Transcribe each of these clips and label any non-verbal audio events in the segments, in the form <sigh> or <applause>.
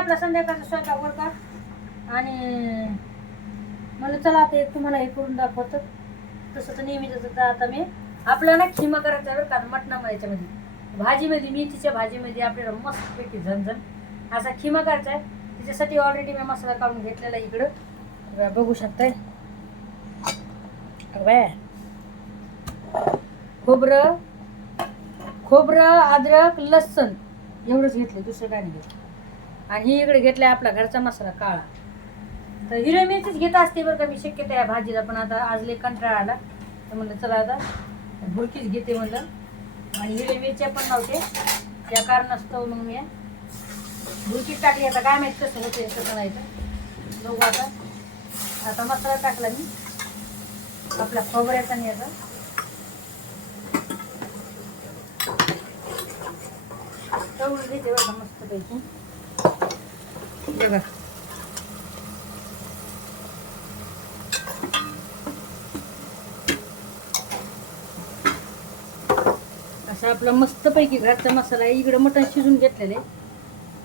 आपला संध्याकाळचा स्वयंपाक का? आणि म्हणलं चला आता एक तुम्हाला हे करून दाखवतं. तसं तर नेहमीच तर आता मी आपला ना खिमा करायचा बरं का मटणामध्ये याच्यामध्ये. भाजीमध्ये मेथीच्या भाजीमध्ये आपल्याला मस्तपैकी झणझण. असा खिमा करायचा आहे. त्याच्यासाठी ऑलरेडी मी मसाला काढून घेतलेला इकडं. बघू शकताय. बाय. खोबरं खोबरं अद्रक लसण. एवढंच घेतलं दुसरं काय नाही घेतलं आणि ही इकडे घेतलाय आपला घरचा मसाला काळा. तर हिरवी मिरचीच घेत असते बरं का मी शक्यता या भाजीला पण आता आज लय कंटाळा आला. तर म्हणलं चला आता भुरकीच घेते म्हणलं. आणि हिरवी मिरच्या पण नव्हते त्या कारणास्तव मग मी भुरकीच टाकली. आता काय माहीत कसं होते कसं नाही तर बघू आता. आता मसाला टाकला मी. आपल्या खोबऱ्याचा नाही आता तळून घेते बघा मस्तपैकी. बघा. असा आपला मस्तपैकी घरचा मसाला आहे. इकडं मटण शिजून घेतलेलं आहे.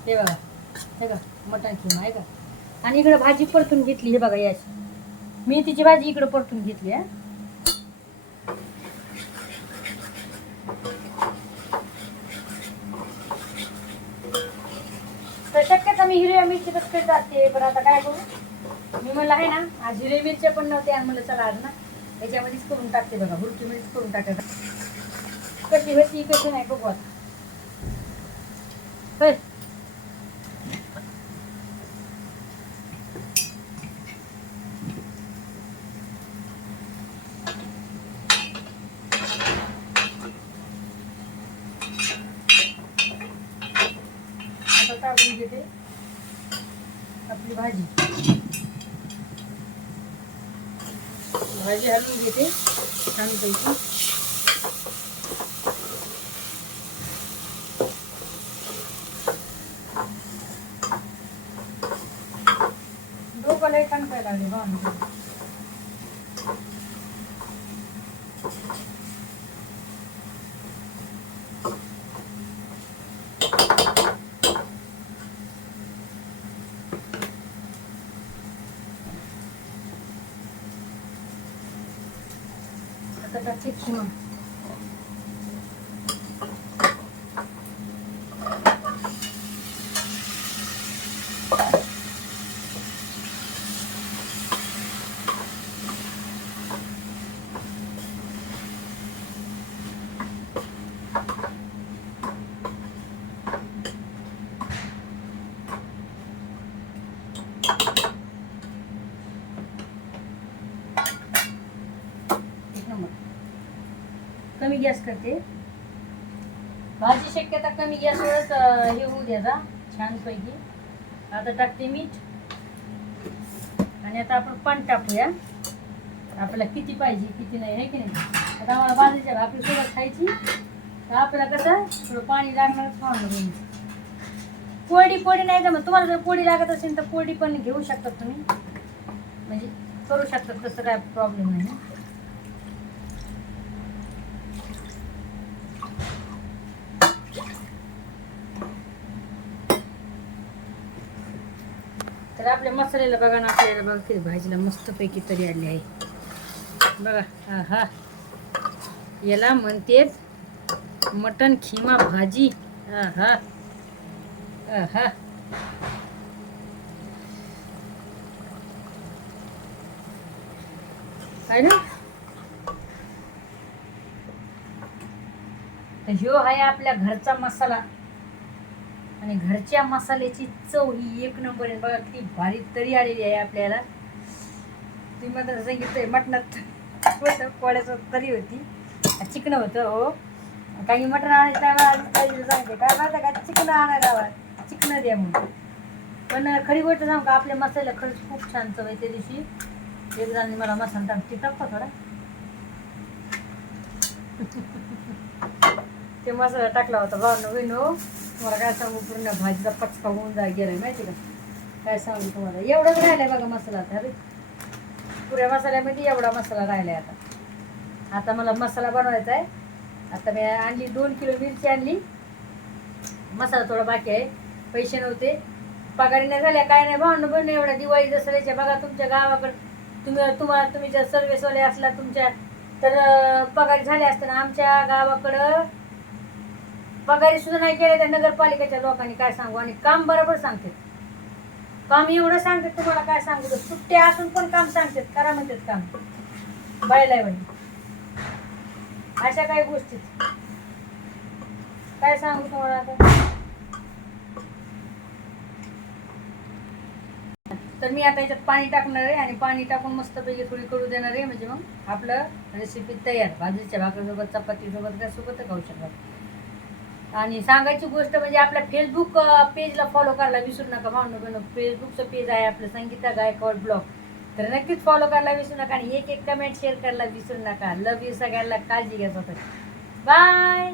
हे बघा. हे का मटण किमा आहे का? आणि इकडं भाजी परतून घेतली. हे बघा याची. मेथीची भाजी इकडं परतून घेतली आहे तर शक्यतो मी हिरव्या मिरची करीत जाते पण आता काय करू? मी म्हणलं आहे ना आज हिरव्या मिरच्या पण नव्हते आणि म्हणलं चला आज ना याच्यामध्येच करून टाकते बघा बुरकीमध्येच करून टाकते. कशी होती कशी नाही बघू आता. होय. आता घेते. भाजी। भाजी हलवून घेते. छानपैकी डोकं लय कणकायला लागले भावांनी आता टाकते खिमा एक नंबर कमी गॅस करते. भाजी शक्यता कमी गॅसवरच हे होऊ द्याचा छानपैकी. आता टाकते मीठ. आणि आता आपण पाणी टाकूया. आपल्याला किती पाहिजे किती नाही आहे की नाही? आता आम्हाला बाजरीच्या भाकरी सोबत खायची. तर आपल्याला कसं थोडं पाणी लागणारच खावं लागेल पोळी पोळी नाही मग तुम्हाला जर पोळी लागत असेल तर पोळी पण घेऊ शकतात तुम्ही. म्हणजे करू शकतात तसं काय प्रॉब्लेम नाही. तर आपल्या मसाल्याला बघा ना आपल्याला बघा किती भाजीला मस्तपैकी तरी आली आहे. बघा हा हा. याला म्हणतेच मटण खिमा भाजी. हा. हा हा. आहे ना? तर ह्यो आहे आपल्या घरचा मसाला. आणि घरच्या मसाल्याची चव ही एक नंबर आहे. बघा किती भारी तरी आलेली आहे आपल्याला. तुम्ही मला सांगितलं मटणात होतं पोळ्याचं तरी होती. चिकन होतं हो. काही मटण आणायचं टायमाला सांगते. काय माहिती का? चिकन आणायला हवा. चिकन द्या म्हणून. पण खरी गोष्ट सांग का? आपल्या मसाल्याला खरंच खूप छान चव आहे त्या दिवशी. एक जणांनी मला मसाला टाकते टाकतो थोडा? <laughs> ते मसाला टाकला होता भावनं विनो हो. तुम्हाला काय सांगू पूर्ण भाजीचा पचका होऊन जा गेलाय माहिती का? काय सांगू तुम्हाला? एवढंच राहिलंय बघा मसाला आता अरे पुऱ्या मसाल्यामध्ये एवढा मसाला राहिलाय आता. आता मला मसाला बनवायचा आहे. आता मी आणली दोन किलो मिरची आणली. मसाला थोडा बाकी आहे. पैसे नव्हते. पगारी नाही झाल्या काय नाही. भावनं बन एवढ्या दिवाळी दसऱ्याच्या. बघा तुमच्या गावाकडे तुम्ही तुम्हाला तुम्ही जर सर्व्हिसवाले असला तुमच्या तर अं, पगारी झाल्या आमच्या गावाकडं. पगारी सुद्धा नाही केले त्या नगरपालिकेच्या लोकांनी काय सांगू आणि काम बरोबर सांगतात काम एवढं सांगतात तुम्हाला काय सांगू तर सुट्ट्या असून पण काम सांगतात करा म्हणतात काम. बायला म्हणजे अशा काही गोष्टी. काय सांगू तुम्हाला आता? तर मी आता याच्यात पाणी टाकणार आहे आणि पाणी टाकून मस्तपैकी थोडी करू देणार आहे म्हणजे मग आपलं रेसिपी तयार. बाजरीच्या भाकरीसोबत चपातीसोबत काय सोबत खाऊ शकतात. आणि सांगायची गोष्ट म्हणजे आपल्या फेसबुक पेजला फॉलो करायला विसरू नका भावनं फेसबुकचं पेज आहे आपलं संगीता गायकवाड ब्लॉग तर नक्कीच फॉलो करायला विसरू नका आणि एक एक कमेंट शेअर करायला विसरू नका. लव यू सगळ्यांना. काळजी घ्या स्वतः बाय